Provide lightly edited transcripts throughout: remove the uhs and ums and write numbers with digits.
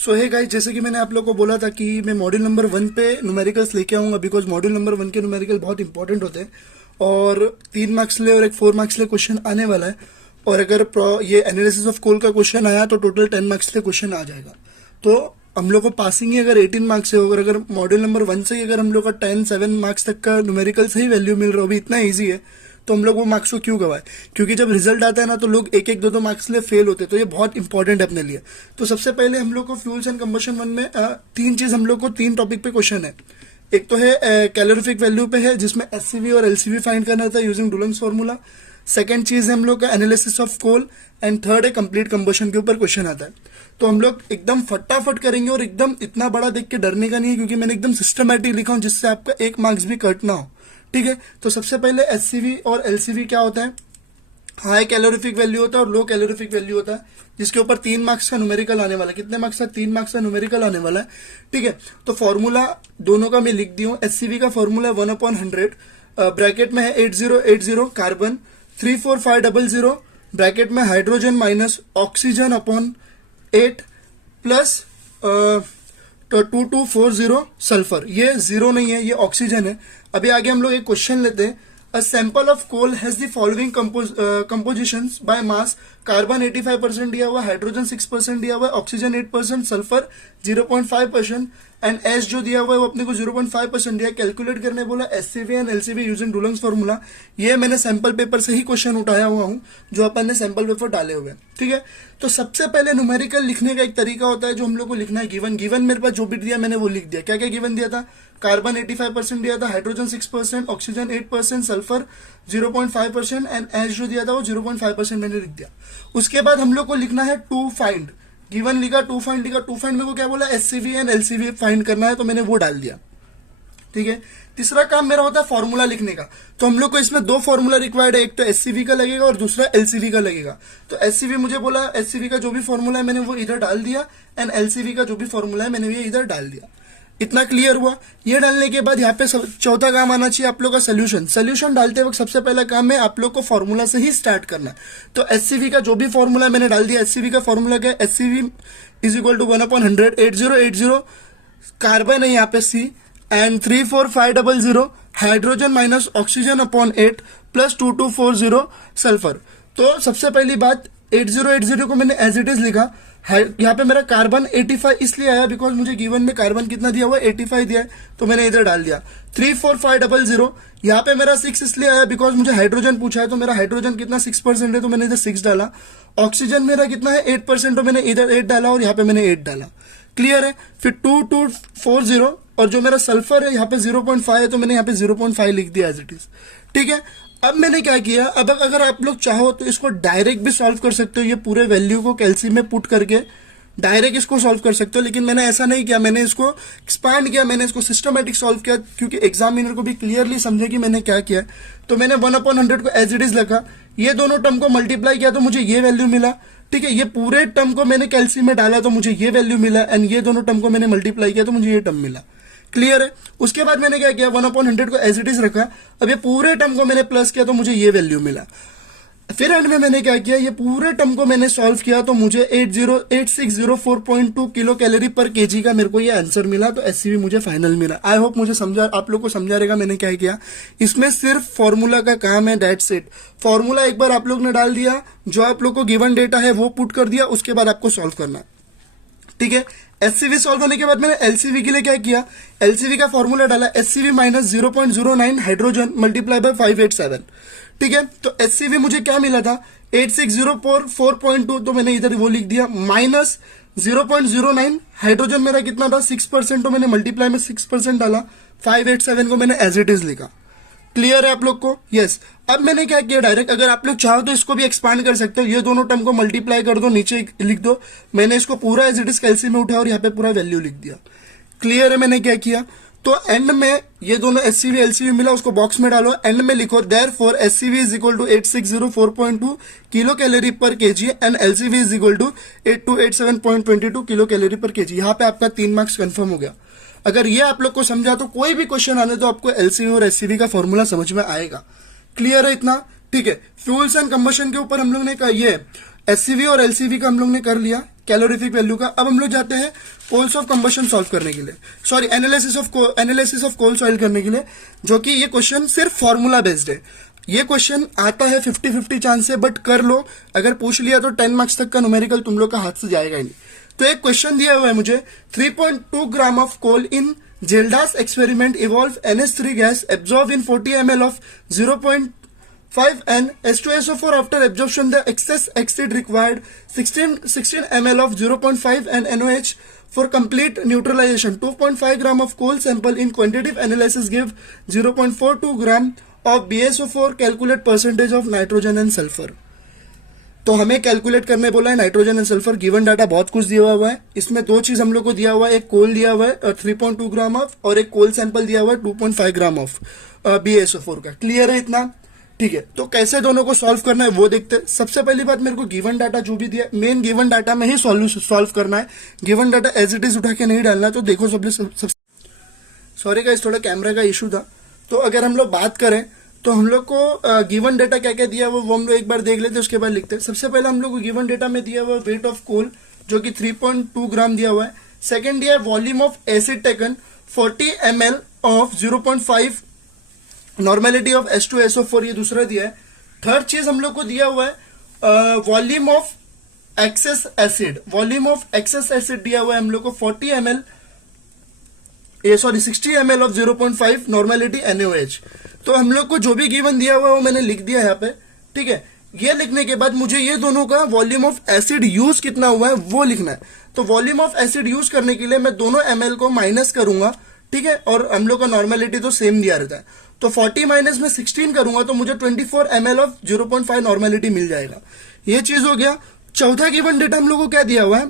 सो है गाइस, जैसे कि मैंने आप लोग को बोला था कि मैं मॉड्यूल नंबर 1 पे न्यूमेरिकल्स लेके आऊंगा, बिकॉज मॉड्यूल नंबर 1 के न्यूमेरिकल बहुत इंपॉर्टेंट होते हैं और 3 मार्क्स ले और एक 4 मार्क्स ले क्वेश्चन आने वाला है। और अगर ये एनालिसिस ऑफ कोल का क्वेश्चन आया तो टोटल 10 मार्क्स ले क्वेश्चन आ जाएगा। तो हम लोग को पासिंग ही अगर 18 मार्क्स से होगा, अगर मॉड्यूल नंबर 1 से ही अगर हम लोग का 7 मार्क्स तक का न्यूमेरिकल से ही वैल्यू मिल रहा हो, अभी इतना ईजी है, तो हम लोग वो मार्क्स को क्यों गवाए। क्योंकि जब रिजल्ट आता है ना तो लोग एक एक दो मार्क्स ले फेल होते हैं, तो ये बहुत इंपॉर्टेंट है अपने लिए। तो सबसे पहले हम लोग को फ्यूल्स एंड कंबशन 1 में 3 चीज हम लोग को 3 टॉपिक पे क्वेश्चन है। एक तो है कैलोरीफिक वैल्यू पे है, जिसमें एससीवी और एलसीवी फाइंड करना था यूजिंग डुलंग्स फॉर्मूला। सेकंड चीज है हम लोग का analysis of coal and third है कंप्लीट कंबशन के ऊपर क्वेश्चन आता है। तो हम लोग एकदम फटाफट करेंगे और एकदम इतना बड़ा देख के डरने का नहीं है, क्योंकि मैंने एकदम सिस्टमैटिक लिखा हूं जिससे आपका 1 मार्क्स भी कट ना हो। ठीक है, तो सबसे पहले एचसीवी और एलसीवी क्या होता है। हाई कैलोरीफिक वैल्यू होता है और लो कैलोरीफिक वैल्यू होता है, जिसके ऊपर 3 मार्क्स का न्यूमेरिकल आने वाला है। कितने मार्क्स का? 3 मार्क्स का न्यूमेरिकल आने वाला है। ठीक है, तो फॉर्मूला दोनों का मैं लिख दी हूँ। एचसीवी का फॉर्मूला है 1/100, ब्रैकेट में है 8080 कार्बन, 34500 ब्रैकेट में hydrogen minus oxygen upon 8 plus 2240 sulphur. ये जीरो नहीं है, ये ऑक्सीजन है। अभी आगे हम लोग एक क्वेश्चन लेते हैं। A sample of coal has the following compositions by mass. Carbon 85% दिया हुआ, हाइड्रोजन 6% दिया हुआ, ऑक्सीजन 8%, सल्फर 0.5% एंड एस जो दिया हुआ है वो अपने को 0.5% दिया। कैलकुलेट करने बोला SCV and LCV using Dulong's formula. ये मैंने सैंपल पेपर से ही क्वेश्चन उठाया हुआ हूं, जो अपन ने सैंपल पेपर डाले हुए हैं। ठीक है, तो सबसे पहले न्यूमेरिकल लिखने का एक तरीका होता है जो हम लोग को लिखना है गिवन मेरे पास जो भी दिया मैंने वो लिख दिया। क्या क्या गिवन दिया था? कार्बन 85% दिया था, hydrogen 6%, oxygen 8%, sulphur 0.5% and S जो दिया था वो 0.5% मैंने लिख दिया। उसके बाद हम लोग को लिखना है टू फाइंड। गिवन लिखा, टू फाइंड लिखा। टू फाइंड में को क्या बोला? एससीवी एंड एलसीवी फाइंड करना है, तो मैंने वो डाल दिया। ठीक है, तीसरा काम मेरा होता है फॉर्मूला लिखने का। तो हम लोग को इसमें 2 फॉर्मूला रिक्वायर्ड है, एक तो एससीवी का लगेगा और दूसरा एलसीवी का लगेगा। तो एससीवी मुझे बोला, एससीवी का जो भी फॉर्मूला है मैंने वो इधर डाल दिया एंड एलसीवी का जो भी फॉर्मूला है मैंने ये इधर डाल दिया। इतना क्लियर हुआ। ये डालने के बाद यहाँ पे चौथा काम आना चाहिए आप लोग का सोल्यूशन। सोल्यूशन डालते वक्त सबसे पहला काम है आप लोग को फॉर्मूला से ही स्टार्ट करना है। तो एचसीवी का जो भी फॉर्मूला मैंने डाल दिया। एचसीवी का फॉर्मूला क्या है? HCV is equal to 1/100, 8080 carbon है यहाँ पे C and 34500 hydrogen minus oxygen upon 8 plus 2240 sulphur. तो सबसे पहली बात 8080 को मैंने एज इट इज लिखा। यहाँ पे मेरा कार्बन 85 इसलिए आया बिकॉज मुझे गिवन में कार्बन कितना दिया हुआ है? 85 दिया है, तो मैंने इधर डाल दिया। 34500 यहाँ पे मेरा 6 इसलिए आया बिकॉज मुझे हाइड्रोजन पूछा है, तो मेरा हाइड्रोजन कितना 6% है, तो मैंने इधर 6 डाला। ऑक्सीजन मेरा कितना है? 8%, तो मैंने इधर 8 डाला और यहाँ पे मैंने 8 डाला। क्लियर है? फिर 2240 और जो मेरा सल्फर है यहाँ पे 0.5 है, तो मैंने यहाँ पे 0.5 लिख दिया एज इट इज। ठीक है, अब मैंने क्या किया, अब अगर आप लोग चाहो तो इसको डायरेक्ट भी सॉल्व कर सकते हो। ये पूरे वैल्यू को कैल्सी में पुट करके डायरेक्ट इसको सॉल्व कर सकते हो, लेकिन मैंने ऐसा नहीं किया। मैंने इसको एक्सपांड किया, मैंने इसको सिस्टमैटिक सॉल्व किया, क्योंकि एग्जामिनर को भी क्लियरली समझे कि मैंने क्या किया। तो मैंने 1/100 को एज इट इज रखा। ये दोनों टर्म को मल्टीप्लाई किया तो मुझे ये वैल्यू मिला। ठीक है, ये पूरे टर्म को मैंने कैल्सी में डाला तो मुझे ये वैल्यू मिला एंड ये दोनों टर्म को मैंने मल्टीप्लाई किया तो मुझे ये टर्म मिला। क्लियर है? उसके बाद मैंने क्या किया, 1/100 को एज इट इज रखा। अब ये पूरे टर्म को मैंने प्लस किया तो मुझे ये वैल्यू मिला। फिर एंड में मैंने क्या किया, ये पूरे टर्म को मैंने सॉल्व किया तो मुझे 8604.2 किलो कैलोरी पर केजी का मेरे को ये आंसर मिला। तो एचसीवी मुझे फाइनल मिला। आई होप मुझे समझा, आप लोग को समझा रहेगा मैंने क्या किया। इसमें सिर्फ फॉर्मूला का काम है, दैट्स इट। फॉर्मूला एक बार आप लोग ने डाल दिया, जो आप लोग को गिवन डेटा है वो पुट कर दिया, उसके बाद आपको सॉल्व करना। ठीक है, एचसीवी सॉल्व होने के बाद मैंने एलसीवी के लिए क्या किया, एलसीवी का फॉर्मूला डाला। HCV minus 0.09 hydrogen multiply by 587। ठीक है, तो एचसीवी मुझे क्या मिला था? 8604.2, तो मैंने इधर वो लिख दिया। माइनस 0.09 हाइड्रोजन मेरा कितना था? 6%, तो मैंने मल्टीप्लाई में 6% डाला। 587 को मैंने एज इट इज लिखा। क्लियर है आप लोग को? यस। अब मैंने क्या किया, डायरेक्ट अगर आप लोग चाहो तो इसको भी एक्सपांड कर सकते हो। ये दोनों टर्म को मल्टीप्लाई कर दो, नीचे लिख दो। मैंने इसको पूरा एज इट इज कैल्सी में उठाया और यहाँ पे पूरा वैल्यू लिख दिया। क्लियर है? मैंने क्या किया, तो एंड में ये दोनों एचसीवी एलसीवी मिला, उसको बॉक्स में डालो। एंड में लिखो therefore HCV is equal to 8604.2 kilo calorie per KG and LCV is equal to 8287.22 kilo calorie per KG. यहाँ पे आपका 3 मार्क्स कंफर्म हो गया। अगर ये आप लोग को समझा तो कोई भी क्वेश्चन आने तो आपको एलसीवी और एचसीवी का फॉर्मूला समझ में आएगा। क्लियर है इतना? ठीक है, फ्यूल्स एंड कंबशन के ऊपर हम लोग ने कहा ये एचसीवी और एलसीवी का हम लोग ने कर लिया, कैलोरीफिक वैल्यू का। अब हम लोग जाते हैं कोल्स ऑफ कंबशन सॉल्व करने के लिए, sorry analysis of coal soil करने के लिए, जो कि ये क्वेश्चन सिर्फ फॉर्मूला बेस्ड है। ये क्वेश्चन आता है 50-50 चांस है, बट कर लो, अगर पूछ लिया तो 10 मार्क्स तक का न्यूमेरिकल तुम लोग का हाथ से जाएगा ही नहीं। तो एक क्वेश्चन दिया हुआ है मुझे, 3.2 gram of coal in Kjeldahl's experiment evolve NH3 gas absorb in 40 ml of 0.5 N H2SO4 after absorption the excess exceed required 16 ml of 0.5 N NOH for complete neutralization. 2.5 gram of coal sample in quantitative analysis give 0.42 gram of BaSO4. Calculate percentage of nitrogen and sulfur. तो हमें calculate करने बोला है nitrogen and sulphur. Given data बहुत कुछ दिया हुआ है, इसमें दो चीज हम लोग को दिया हुआ है, एक कोल दिया हुआ है 3.2 ग्राम ऑफ, और एक कोल सैंपल दिया हुआ है 2.5 ग्राम ऑफ BaSO4 का। क्लियर है इतना? ठीक है, तो कैसे दोनों को सॉल्व करना है वो देखते हैं। सबसे पहली बात, मेरे को गिवन डाटा जो भी दिया, मेन गिवन डाटा में ही सॉल्व करना है, given data as it is उठा के नहीं डालना। तो देखो सब सॉरी गाइस, थोड़ा कैमरा का इशू था। तो अगर हम लोग बात करें तो हम लोग को गिवन डेटा क्या क्या दिया हुआ वो हम लोग एक बार देख लेते हैं, उसके बाद लिखते हैं। सबसे पहले हम लोग को गिवन डेटा में दिया हुआ वेट ऑफ कोल जो कि 3.2 ग्राम दिया हुआ है। सेकंड दिया है volume of acid taken 40 ml of 0.5 normality of H2SO4, ये दूसरा दिया है। थर्ड चीज हम लोग को दिया हुआ है volume of excess acid, volume of excess acid दिया हुआ है हम लोग को 40 ml 60 ml of 0.5 normality NaOH। तो हम लोग को जो भी गिवन दिया हुआ है वो मैंने लिख दिया है यहाँ पे, ठीक है। ये लिखने के बाद मुझे ये दोनों का वॉल्यूम ऑफ एसिड यूज कितना हुआ है वो लिखना है। तो वॉल्यूम ऑफ एसिड यूज करने के लिए मैं दोनों ml को माइनस करूंगा, ठीक है, और हम लोग का नॉर्मेलिटी तो सेम दिया रहता है। तो 40 माइनस में 16 करूंगा तो मुझे 24 ml ऑफ 0.5 नॉर्मेलिटी मिल जाएगा। ये चीज हो गया। चौथा गिवन डेटा हम लोग को क्या दिया हुआ है,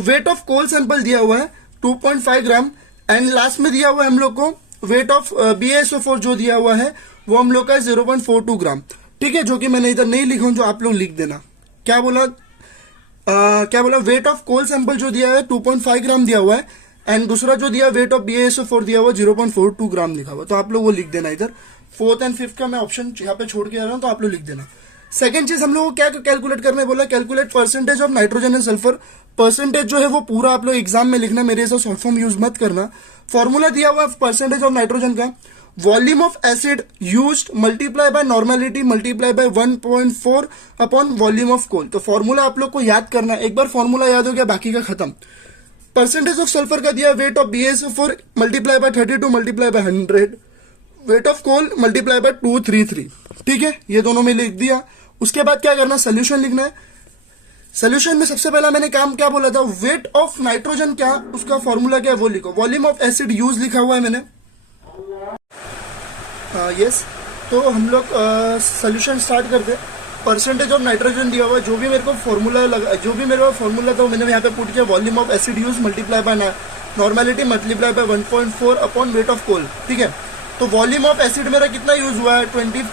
वेट ऑफ कोल सैंपल दिया हुआ है 2.5 ग्राम, एंड लास्ट में दिया हुआ है हम लोग को वेट ऑफ BaSO4 जो दिया हुआ है वो हम लोग का 0.42 ग्राम, ठीक है, जो कि मैंने इधर नहीं लिखा हूं, जो आप लोग लिख देना। क्या बोला वेट ऑफ कोल सैंपल जो दिया है 2.5 ग्राम दिया हुआ है, एंड दूसरा जो दिया वेट ऑफ BaSO4 दिया हुआ 0.42 ग्राम लिखा हुआ, तो आप लोग वो लिख देना इधर। फोर्थ एंड फिफ्थ का मैं ऑप्शन यहाँ पे छोड़ के आ रहा हूं, तो आप लोग लिख देना। सेकंड चीज हम लोग को क्या कैलकुलेट करने बोला, calculate percentage of nitrogen and sulphur. Percentage जो है वो पूरा आप लोग एग्जाम में लिखना, मेरे से शॉर्ट फॉर्म यूज मत करना। फॉर्मूला दिया हुआ परसेंटेज ऑफ नाइट्रोजन का, volume of acid used multiply by normality multiply by 1.4 upon volume of coal. तो फॉर्मूला आप लोग को याद करना, एक बार फॉर्मूला याद हो गया बाकी का खत्म। परसेंटेज ऑफ सल्फर का दिया weight of BaSO4 multiply by 32 multiply by 100, weight of coal multiply by 233, ठीक है, ये दोनों में लिख दिया। उसके बाद क्या करना, सोल्यूशन लिखना है। सोल्यूशन में सबसे पहला मैंने काम क्या बोला था, वेट ऑफ नाइट्रोजन क्या, उसका फॉर्मूला क्या है वो लिखो। वॉल्यूम ऑफ एसिड यूज लिखा हुआ है मैंने, यस। तो हम लोग सोल्यूशन स्टार्ट करते। परसेंटेज ऑफ नाइट्रोजन दिया हुआ है, जो भी मेरे को फॉर्मूला लगा, जो भी मेरे को फॉर्मूला था मैंने यहाँ पे पुट किया, volume of acid use multiply by normality multiply by 1.4 upon weight of coal, ठीक है। तो वॉल्यूम ऑफ एसिड मेरा कितना यूज हुआ है 24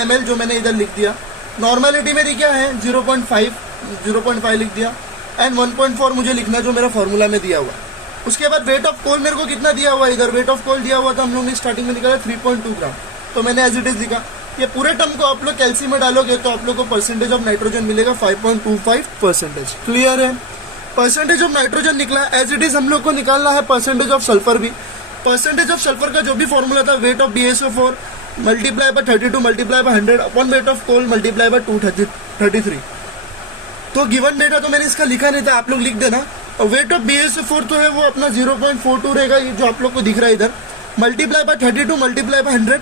ml, जो मैंने इधर लिख दिया। नॉर्मेलिटी मेरी क्या है 0.5 लिख दिया, एंड 1.4 मुझे लिखना जो मेरा फॉर्मूला में दिया हुआ। उसके बाद वेट ऑफ कोल मेरे को कितना दिया हुआ है, इधर वेट ऑफ कोल दिया हुआ था हम लोग ने स्टार्टिंग में निकाला 3.2 ग्राम, तो मैंने एज इट इज लिखा। ये पूरे टर्म को आप लोग कैल्सी में डालोगे तो आप लोग को परसेंटेज ऑफ नाइट्रोजन मिलेगा 5.25%। क्लियर है? परसेंटेज ऑफ नाइट्रोजन निकला, एज इट इज हम लोग को निकालना है परसेंटेज ऑफ सल्फर भी। परसेंटेज ऑफ सल्फर का जो भी फॉर्मूला था, weight of BaSO4 multiply by 32 multiply by 100 upon weight of coal multiply by 233। तो गिवन डेटा तो मैंने इसका लिखा नहीं था, आप लोग लिख देना। और वेट ऑफ BaSO4 तो है वो अपना 0.42 रहेगा, ये जो आप लोग को दिख रहा है इधर, multiply by 32 multiply by 100।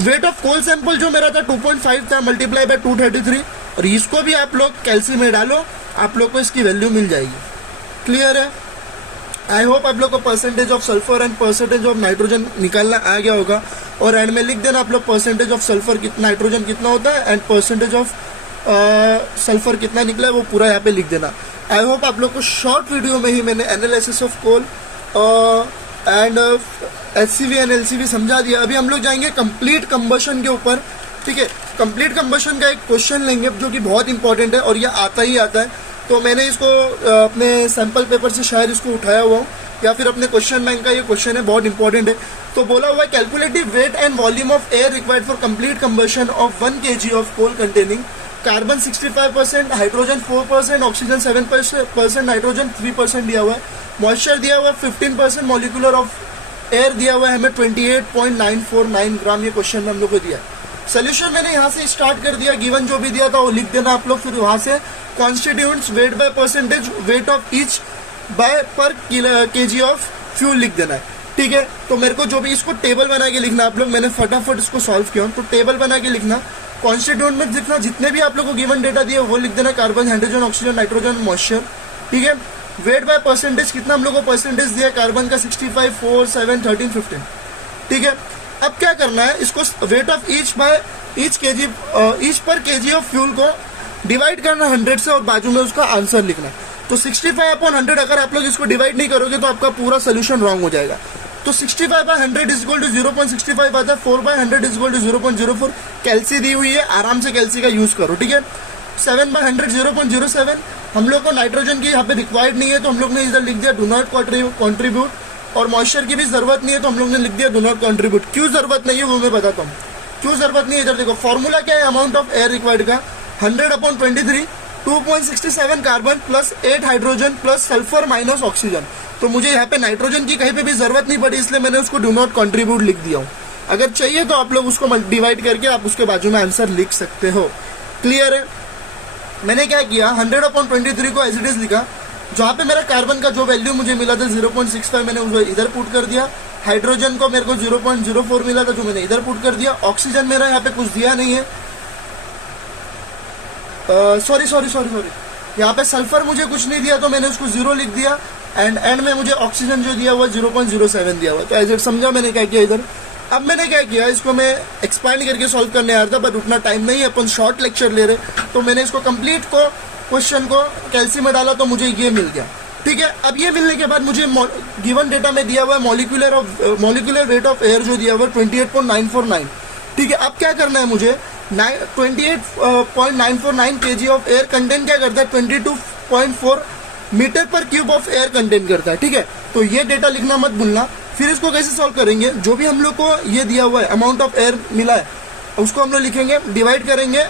Weight of coal sample जो मेरा था 2.5 था, मल्टीप्लाई बाय 233, और इसको भी आप लोग कैल्सी में डालो, आप लोग को इसकी वैल्यू मिल जाएगी। क्लियर है? आई होप आप लोग को percentage of sulphur and percentage of nitrogen निकालना आ गया होगा। और एंड में लिख देना आप लोग परसेंटेज ऑफ सल्फर कितना, नाइट्रोजन कितना होता है, एंड परसेंटेज ऑफ सल्फर कितना निकला है वो पूरा यहाँ पे लिख देना। आई होप आप लोग को शॉर्ट वीडियो में ही मैंने analysis of coal and HCV and LCV समझा दिया। अभी हम लोग जाएंगे कंप्लीट कंबशन के ऊपर, ठीक है। कंप्लीट कंबशन का एक क्वेश्चन लेंगे जो कि बहुत इंपॉर्टेंट है और ये आता ही आता है। तो मैंने इसको अपने सैंपल पेपर से शायद इसको उठाया हुआ हूँ, या फिर अपने क्वेश्चन बैंक का ये क्वेश्चन है, बहुत इंपॉर्टेंट है। तो बोला हुआ है calculative weight and volume of air required for complete combustion of 1 kg of coal containing carbon 65%, hydrogen 4%, oxygen 7%, nitrogen 3% दिया हुआ है, मॉइस्चर दिया हुआ है 15%, मॉलिक्यूलर ऑफ एयर दिया हुआ है हमें 28.949 ग्राम। ये क्वेश्चन में हम लोग को दिया है। सोल्यूशन मैंने यहाँ से स्टार्ट कर दिया, गिवन जो भी दिया था वो लिख देना आप लोग, फिर वहां से constituents weight by percentage weight of each by per kg of fuel लिख देना है। ठीक है, तो मेरे को जो भी इसको टेबल बना के लिखना आप लोग, मैंने फटाफट इसको सॉल्व किया, तो टेबल बना के लिखना, कॉन्स्टिट्यूएंट में लिखना जितने भी आप लोग को गिवन डेटा दिए वो लिख देना, carbon, hydrogen, oxygen, nitrogen, moisture. ठीक है, वेट बाय परसेंटेज कितना हम लोग को परसेंटेज दिया, कार्बन का 65, 4, 7, 13, 15। ठीक है, अब क्या करना है, इसको wait of each by each पर kg ऑफ फ्यूल को डिवाइड करना 100 से और बाजू में उसका आंसर लिखना। तो 65/100 अगर आप लोग इसको डिवाइड नहीं करोगे तो आपका पूरा सोल्यूशन रॉन्ग हो जाएगा। तो 65/100 इज इक्वल टू 0.65 आता है, 4/100 इज इक्वल टू 0.04। कैल्सी दी हुई है, आराम से कैल्सी का यूज करो। ठीक है, 7/100 0.07। हम लोग को नाइट्रोजन की यहाँ पे रिक्वायर्ड नहीं है तो हम लोग ने इधर लिख दिया डू नॉट कॉन्ट्रीब्यूट, और मॉइस्चर की भी जरूरत नहीं है तो हम लोग ने लिख दिया डू नॉट कॉन्ट्रीब्यूट। क्यों जरूरत नहीं है वो मैं बताता हूँ, क्यों जरूरत नहीं है। इधर देखो फॉर्मूला क्या है अमाउंट ऑफ एयर रिक्वायर्ड का, 100/23, 2.67 carbon plus 8 hydrogen plus sulphur minus oxygen. तो मुझे यहाँ पे नाइट्रोजन की कहीं पे भी जरूरत नहीं पड़ी, इसलिए मैंने उसको डू नॉट कॉन्ट्रीब्यूट लिख दिया हूँ। अगर चाहिए तो आप लोग उसको डिवाइड करके आप उसके बाजू में आंसर लिख सकते हो। क्लियर है। मैंने क्या किया, 100/23 को एज इट इज लिखा, जहाँ पे मेरा कार्बन का जो वैल्यू मुझे मिला था 0.65 मैंने उसे इधर पुट कर दिया, हाइड्रोजन को मेरे को 0.04 मिला था जो मैंने इधर पुट कर दिया, ऑक्सीजन मेरा यहाँ पे कुछ दिया नहीं है, सॉरी यहाँ पे सल्फर मुझे कुछ नहीं दिया तो मैंने उसको 0 लिख दिया, एंड में मुझे ऑक्सीजन जो दिया हुआ 0.07 दिया हुआ। तो एज इट समझा मैंने क्या किया इधर। अब मैंने क्या किया, इसको मैं एक्सपांड करके सॉल्व करने आ रहा था बट उतना टाइम नहीं है, अपन शॉर्ट लेक्चर ले रहे, तो मैंने इसको कंप्लीट को क्वेश्चन को कैल्सी में डाला तो मुझे ये मिल गया। ठीक है, अब ये मिलने के बाद मुझे गिवन डेटा में दिया हुआ है मॉलिक्यूलर वेट ऑफ एयर जो दिया हुआ है 28.949। ठीक है, अब क्या करना है मुझे, 28.949 kg ऑफ एयर कंटेन क्या करता है, 22.4 मीटर पर क्यूब ऑफ एयर कंटेन करता है। ठीक है, तो ये डेटा लिखना मत भूलना। फिर इसको कैसे सॉल्व करेंगे, जो भी हम लोग को ये दिया हुआ है अमाउंट ऑफ एयर मिला है उसको हम लोग लिखेंगे, डिवाइड करेंगे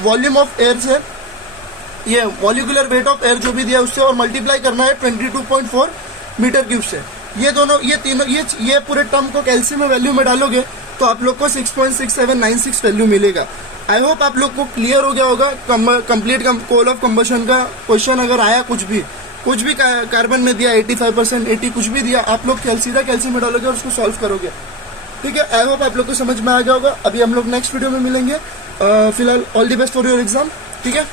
वॉल्यूम ऑफ एयर से, ये मॉलिक्यूलर वेट ऑफ एयर जो भी दिया उससे, और मल्टीप्लाई करना है 22.4 मीटर क्यूब से। ये दोनों ये तीनों ये पूरे टर्म को कैल्सी में वैल्यू में डालोगे तो आप लोग को 6.6796 वैल्यू मिलेगा। आई होप आप लोग को क्लियर हो गया होगा। कंप्लीट कोल ऑफ कंबशन का क्वेश्चन अगर आया कुछ भी कार्बन में दिया 85%, 80 कुछ भी दिया, आप लोग सीधा कैल्सी में डालोगे और उसको सॉल्व करोगे। ठीक है, आई होप आप लोग को समझ में आ गया होगा। अभी हम लोग नेक्स्ट वीडियो में मिलेंगे। फिलहाल all the best for your exam. ठीक है।